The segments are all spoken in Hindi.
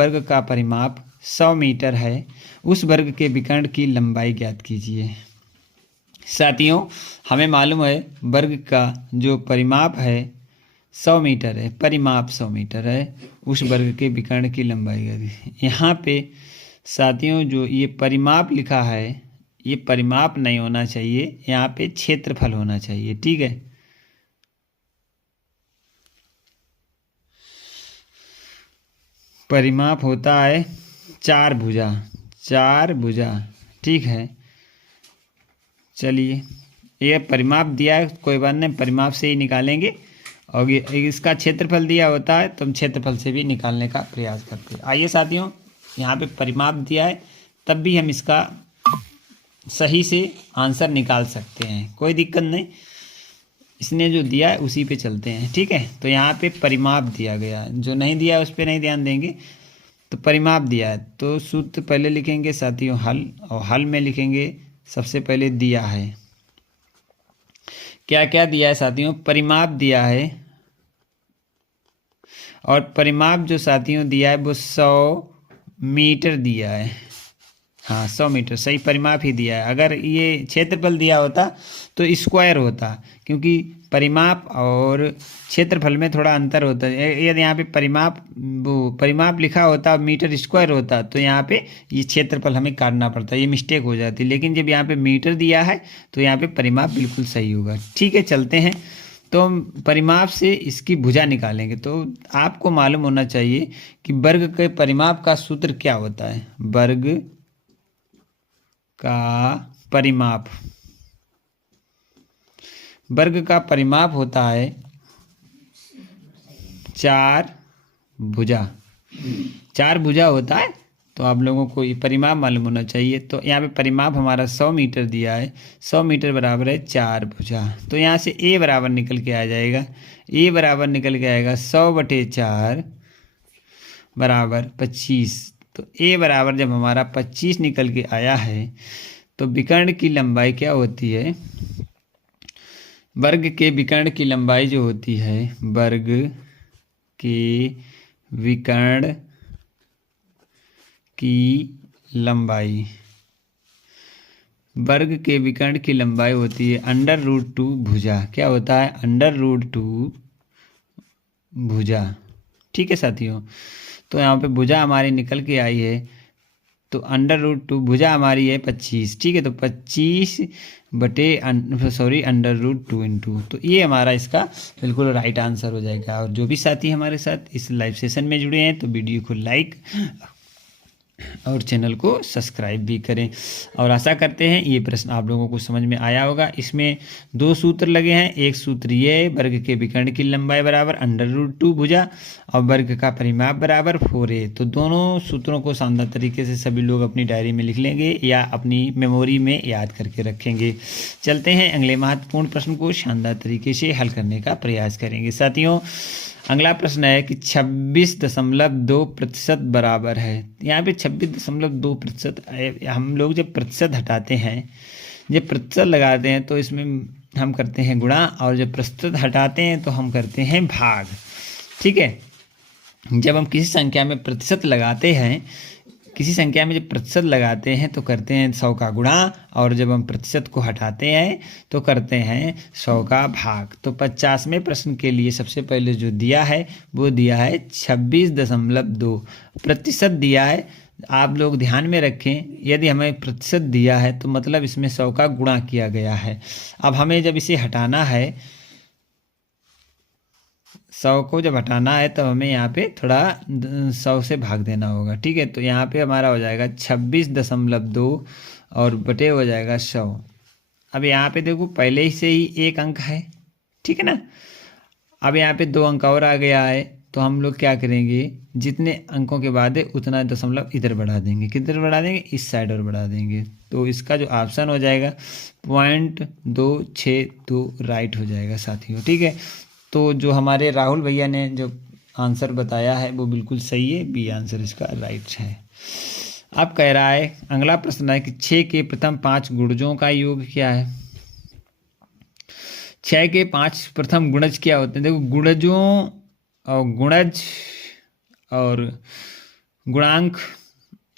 वर्ग का परिमाप 100 मीटर है उस वर्ग के विकर्ण की लंबाई ज्ञात कीजिए। साथियों, हमें मालूम है वर्ग का जो परिमाप है 100 मीटर है, परिमाप 100 मीटर है, उस वर्ग के विकर्ण की लंबाई ज्ञात। यहाँ पे साथियों जो ये परिमाप लिखा है ये परिमाप नहीं होना चाहिए, यहाँ पे क्षेत्रफल होना चाहिए। ठीक है, परिमाप होता है 4 भुजा, 4 भुजा। ठीक है, चलिए ये परिमाप दिया है, कोई बात नहीं, परिमाप से ही निकालेंगे। और ये इसका क्षेत्रफल दिया होता है तो हम क्षेत्रफल से भी निकालने का प्रयास करते हैं। आइए साथियों, यहाँ पे परिमाप दिया है तब भी हम इसका सही से आंसर निकाल सकते हैं, कोई दिक्कत नहीं। इसने जो दिया है उसी पे चलते हैं। ठीक है, तो यहाँ पे परिमाप दिया गया, जो नहीं दिया है उस पर नहीं ध्यान देंगे। तो परिमाप दिया है तो सूत्र पहले लिखेंगे साथियों हल, और हल में लिखेंगे सबसे पहले दिया है। क्या क्या दिया है साथियों? परिमाप दिया है, और परिमाप जो साथियों दिया है वो 100 मीटर दिया है। हाँ 100 मीटर सही परिमाप ही दिया है। अगर ये क्षेत्रफल दिया होता तो स्क्वायर होता, क्योंकि परिमाप और क्षेत्रफल में थोड़ा अंतर होता है। यदि यहाँ पे परिमाप लिखा होता मीटर स्क्वायर होता तो यहाँ पे ये क्षेत्रफल हमें काटना पड़ता, ये मिस्टेक हो जाती। लेकिन जब यहाँ पे मीटर दिया है तो यहाँ पे परिमाप बिल्कुल सही होगा। ठीक है, चलते हैं। तो हम परिमाप से इसकी भुजा निकालेंगे। तो आपको मालूम होना चाहिए कि वर्ग के परिमाप का सूत्र क्या होता है। वर्ग का परिमाप, वर्ग का परिमाप होता है 4 भुजा, 4 भुजा होता है। तो आप लोगों को ये परिमाप मालूम होना चाहिए। तो यहाँ पे परिमाप हमारा 100 मीटर दिया है, 100 मीटर बराबर है 4 भुजा। तो यहाँ से ए बराबर निकल के आ जाएगा, ए बराबर निकल के आएगा 100/4 बराबर 25। तो ए बराबर जब हमारा 25 निकल के आया है तो विकर्ण की लंबाई क्या होती है? वर्ग के विकर्ण की लंबाई जो होती है, वर्ग के विकर्ण की लंबाई, वर्ग के विकर्ण की लंबाई होती है √2 भुजा। क्या होता है? √2 भुजा। ठीक है साथियों, तो यहाँ पे भुजा हमारी निकल के आई है, तो √2 भुजा हमारी है 25। ठीक है, तो 25/√2 इंटू, तो ये हमारा इसका बिल्कुल राइट आंसर हो जाएगा। और जो भी साथी हमारे साथ इस लाइव सेशन में जुड़े हैं तो वीडियो को लाइक और चैनल को सब्सक्राइब भी करें। और आशा करते हैं ये प्रश्न आप लोगों को समझ में आया होगा। इसमें 2 सूत्र लगे हैं। एक सूत्र ये है, वर्ग के विकर्ण की लंबाई बराबर √2 भुजा और वर्ग का परिमाप बराबर 4a। तो दोनों सूत्रों को शानदार तरीके से सभी लोग अपनी डायरी में लिख लेंगे या अपनी मेमोरी में याद करके रखेंगे। चलते हैं अगले महत्वपूर्ण प्रश्न को शानदार तरीके से हल करने का प्रयास करेंगे। साथियों, अगला प्रश्न है कि 26.2% बराबर है। यहाँ पे 26.2%, हम लोग जब प्रतिशत हटाते हैं, जब प्रतिशत लगाते हैं तो इसमें हम करते हैं गुणा, और जब प्रतिशत हटाते हैं तो हम करते हैं भाग। ठीक है, जब हम किसी संख्या में प्रतिशत लगाते हैं, किसी संख्या में जब प्रतिशत लगाते हैं तो करते हैं 100 का गुणा, और जब हम प्रतिशत को हटाते हैं तो करते हैं 100 का भाग। तो 50वें प्रश्न के लिए सबसे पहले जो दिया है वो दिया है 26.2% दिया है। आप लोग ध्यान में रखें, यदि हमें प्रतिशत दिया है तो मतलब इसमें 100 का गुणा किया गया है। अब हमें जब इसे हटाना है, 100 को जब हटाना है तो हमें यहाँ पे थोड़ा 100 से भाग देना होगा। ठीक है, तो यहाँ पे हमारा हो जाएगा 26.2 और बटे हो जाएगा 100। अब यहाँ पे देखो पहले ही से ही एक अंक है, ठीक है ना। अब यहाँ पे 2 अंक और आ गया है, तो हम लोग क्या करेंगे, जितने अंकों के बाद है उतना दशमलव इधर बढ़ा देंगे। किधर बढ़ा देंगे? इस साइड और बढ़ा देंगे। तो इसका जो ऑप्शन हो जाएगा 0.262 राइट हो जाएगा साथियों। ठीक है, तो जो हमारे राहुल भैया ने जो आंसर बताया है वो बिल्कुल सही है, बी आंसर इसका राइट है। अब कह रहा है, अगला प्रश्न है कि 6 के प्रथम 5 गुणजों का योग क्या है। 6 के 5 प्रथम गुणज क्या होते हैं? देखो, गुणजों और गुणज और गुणांक,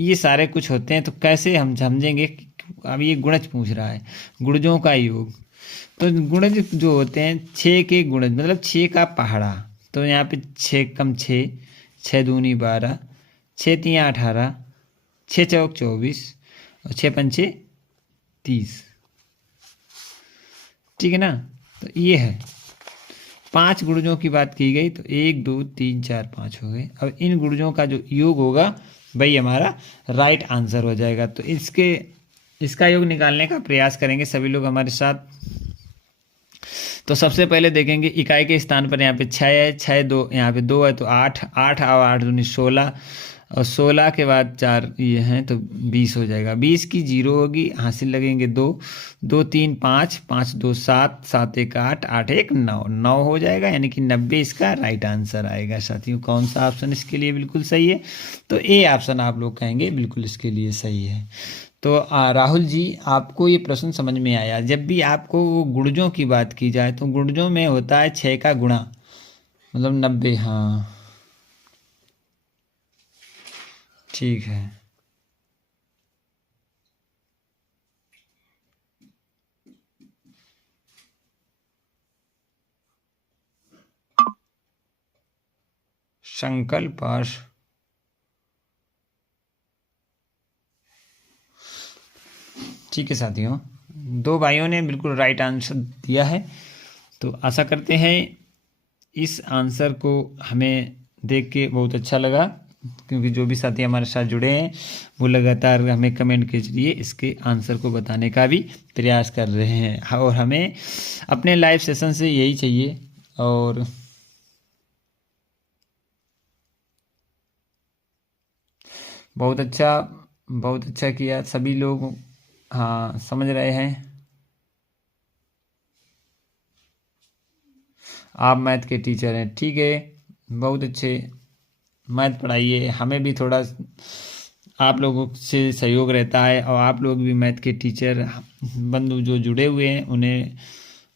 ये सारे कुछ होते हैं। तो कैसे हम समझेंगे? अब ये गुणज पूछ रहा है, गुणजों का योग। तो गुणज जो होते हैं, 6 के गुणज मतलब 6 का पहाड़ा। तो यहाँ पे 6 कम 6, 6 दूनी 12, 6 तियाँ 18, 6 चौक 24 और 6 पंचे 30। ठीक है ना? तो ये है 5 गुणजों की बात की गई। तो 1 2 3 4 5 हो गए। अब इन गुणजों का जो योग होगा वही हमारा राइट आंसर हो जाएगा। तो इसका योग निकालने का प्रयास करेंगे सभी लोग हमारे साथ। तो सबसे पहले देखेंगे इकाई के स्थान पर यहाँ पे 6 है, 6 2 यहाँ पे 2 है तो 8, 8 और 8 दूनी 16 और 16 के बाद 4 ये हैं तो 20 हो जाएगा। 20 की 0 होगी, हासिल लगेंगे 2, 2 3 5, 5 2 7, 7 1 8, 8 1 9, 9 हो जाएगा, यानी कि 90 इसका राइट आंसर आएगा। साथियों कौन सा ऑप्शन इसके लिए बिल्कुल सही है? तो ए ऑप्शन आप लोग कहेंगे बिल्कुल इसके लिए सही है। तो राहुल जी, आपको ये प्रश्न समझ में आया? जब भी आपको गुणजों की बात की जाए तो गुणजों में होता है 6 का गुणा मतलब 90। हाँ ठीक है। संकल्प पाश, ठीक है साथियों, 2 भाइयों ने बिल्कुल राइट आंसर दिया है। तो आशा करते हैं इस आंसर को हमें देख के बहुत अच्छा लगा, क्योंकि जो भी साथी हमारे साथ जुड़े हैं वो लगातार हमें कमेंट के जरिए इसके आंसर को बताने का भी प्रयास कर रहे हैं। और हमें अपने लाइव सेशन से यही चाहिए। और बहुत अच्छा, बहुत अच्छा किया सभी लोग। हाँ समझ रहे हैं। आप मैथ के टीचर हैं, ठीक है, बहुत अच्छे, मैथ पढ़ाइए। हमें भी थोड़ा आप लोगों से सहयोग रहता है। और आप लोग भी मैथ के टीचर बंधु जो जुड़े हुए हैं उन्हें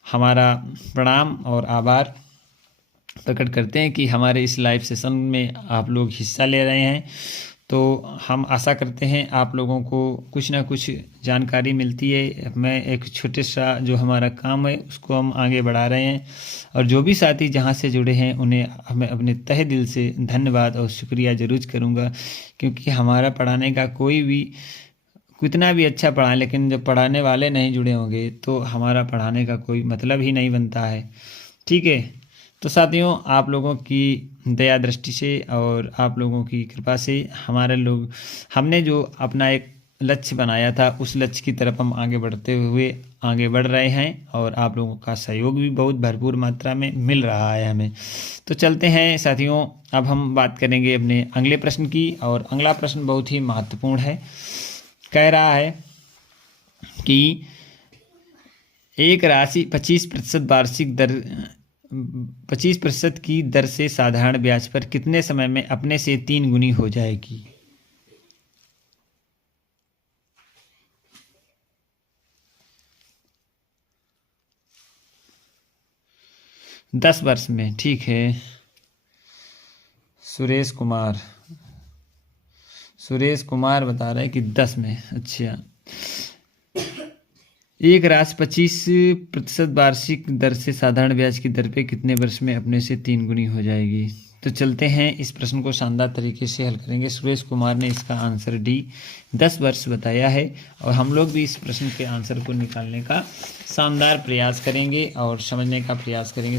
हमारा प्रणाम और आभार प्रकट करते हैं कि हमारे इस लाइव सेशन में आप लोग हिस्सा ले रहे हैं। तो हम आशा करते हैं आप लोगों को कुछ ना कुछ जानकारी मिलती है। मैं एक छोटे सा जो हमारा काम है उसको हम आगे बढ़ा रहे हैं। और जो भी साथी जहां से जुड़े हैं उन्हें हमें अपने तहे दिल से धन्यवाद और शुक्रिया ज़रूर करूंगा, क्योंकि हमारा पढ़ाने का कोई भी कितना भी अच्छा पढ़ाएं, लेकिन जब पढ़ाने वाले नहीं जुड़े होंगे तो हमारा पढ़ाने का कोई मतलब ही नहीं बनता है। ठीक है। तो साथियों, आप लोगों की दया दृष्टि से और आप लोगों की कृपा से हमने जो अपना एक लक्ष्य बनाया था उस लक्ष्य की तरफ हम आगे बढ़ रहे हैं। और आप लोगों का सहयोग भी बहुत भरपूर मात्रा में मिल रहा है हमें। तो चलते हैं साथियों, अब हम बात करेंगे अपने अगले प्रश्न की। और अगला प्रश्न बहुत ही महत्वपूर्ण है। कह रहा है कि एक राशि 25% की दर से साधारण ब्याज पर कितने समय में अपने से 3 गुनी हो जाएगी? दस वर्ष में। ठीक है। सुरेश कुमार बता रहे हैं कि 10 में। अच्छा, एक राशि 25% वार्षिक दर से साधारण ब्याज की दर पे कितने वर्ष में अपने से 3 गुनी हो जाएगी? तो चलते हैं इस प्रश्न को शानदार तरीके से हल करेंगे। सुरेश कुमार ने इसका आंसर डी 10 वर्ष बताया है। और हम लोग भी इस प्रश्न के आंसर को निकालने का शानदार प्रयास करेंगे और समझने का प्रयास करेंगे।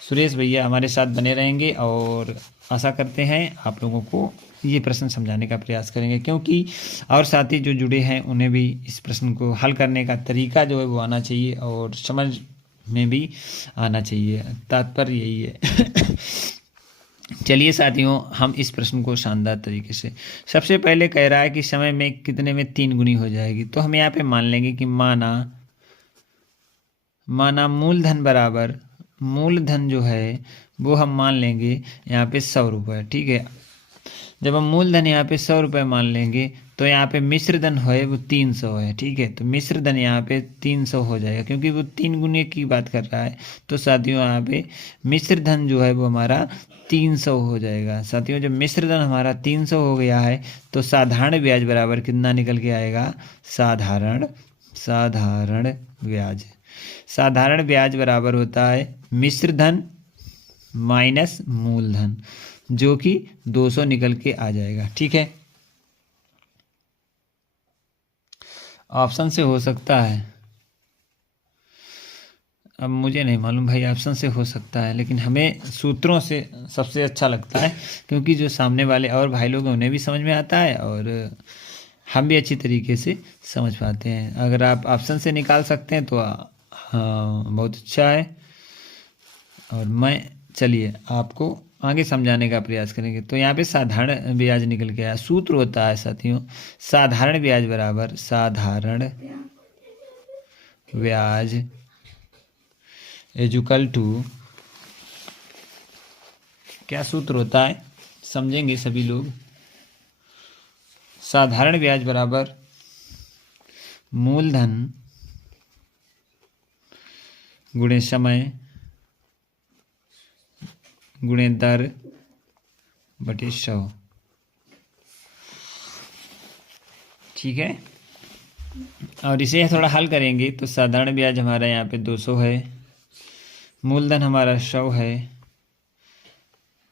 सुरेश भैया हमारे साथ बने रहेंगे और आशा करते हैं आप लोगों को ये प्रश्न समझाने का प्रयास करेंगे, क्योंकि और साथी जो जुड़े हैं उन्हें भी इस प्रश्न को हल करने का तरीका जो है वो आना चाहिए और समझ में भी आना चाहिए। तात्पर्य यही है। चलिए साथियों, हम इस प्रश्न को शानदार तरीके से, सबसे पहले कह रहा है कि समय में कितने में 3 गुनी हो जाएगी। तो हम यहाँ पे मान लेंगे कि माना मूलधन बराबर, मूलधन जो है वो हम मान लेंगे यहाँ पे 100 रुपये। ठीक है। जब हम मूलधन यहाँ पे 100 रुपये मान लेंगे तो यहाँ पे मिश्र धन है वो 300 है, ठीक है। तो मिश्र धन यहाँ पे 300 हो जाएगा क्योंकि वो 3 गुने की बात कर रहा है। तो साथियों यहाँ पे मिश्र धन जो है वो हमारा 300 हो जाएगा। साथियों जब मिश्र धन हमारा 300 हो गया है तो साधारण ब्याज बराबर कितना निकल के आएगा, साधारण ब्याज। साधारण ब्याज बराबर होता है मिश्र धन माइनस मूलधन, जो कि 200 निकल के आ जाएगा, ठीक है। ऑप्शन से हो सकता है, अब मुझे नहीं मालूम भाई, ऑप्शन से हो सकता है, लेकिन हमें सूत्रों से सबसे अच्छा लगता है क्योंकि जो सामने वाले और भाई लोग हैं उन्हें भी समझ में आता है और हम भी अच्छी तरीके से समझ पाते हैं। अगर आप ऑप्शन से निकाल सकते हैं तो हाँ बहुत अच्छा है। और मैं चलिए आपको आगे समझाने का प्रयास करेंगे। तो यहाँ पे साधारण ब्याज निकल के आया। सूत्र होता है साथियों साधारण ब्याज बराबर साधारण ब्याज इक्वल टू, क्या सूत्र होता है समझेंगे सभी लोग। साधारण ब्याज बराबर मूलधन गुणे समय गुणे दर बटे 100, ठीक है। और इसे थोड़ा हल करेंगे तो साधारण ब्याज हमारा यहाँ पे 200 है, मूलधन हमारा 100 है,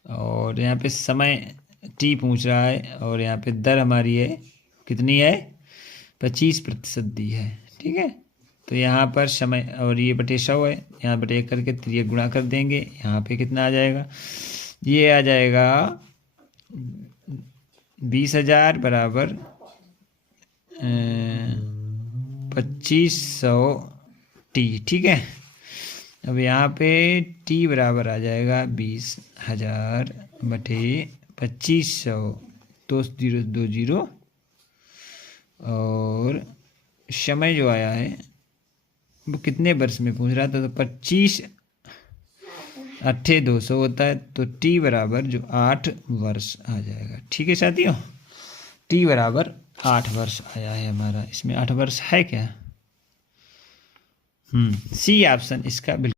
और यहाँ पे समय टी पूछ रहा है, और यहाँ पे दर हमारी है कितनी है, 25% दी है, ठीक है। तो यहाँ पर समय और ये बटे 100 है, यहाँ बटे 1 करके ये गुणा कर देंगे। यहाँ पे कितना आ जाएगा, ये आ जाएगा 20,000 बराबर 2500 टी, ठीक है। अब यहाँ पे टी बराबर आ जाएगा 20,000 बटे 2500, 2 0 2 0, और समय जो आया है वो कितने वर्ष में पूछ रहा था, तो 25 8 200 होता है, तो टी बराबर जो 8 वर्ष आ जाएगा, ठीक है साथियों। टी बराबर 8 वर्ष आया है हमारा, इसमें 8 वर्ष है क्या, सी ऑप्शन इसका बिल्कुल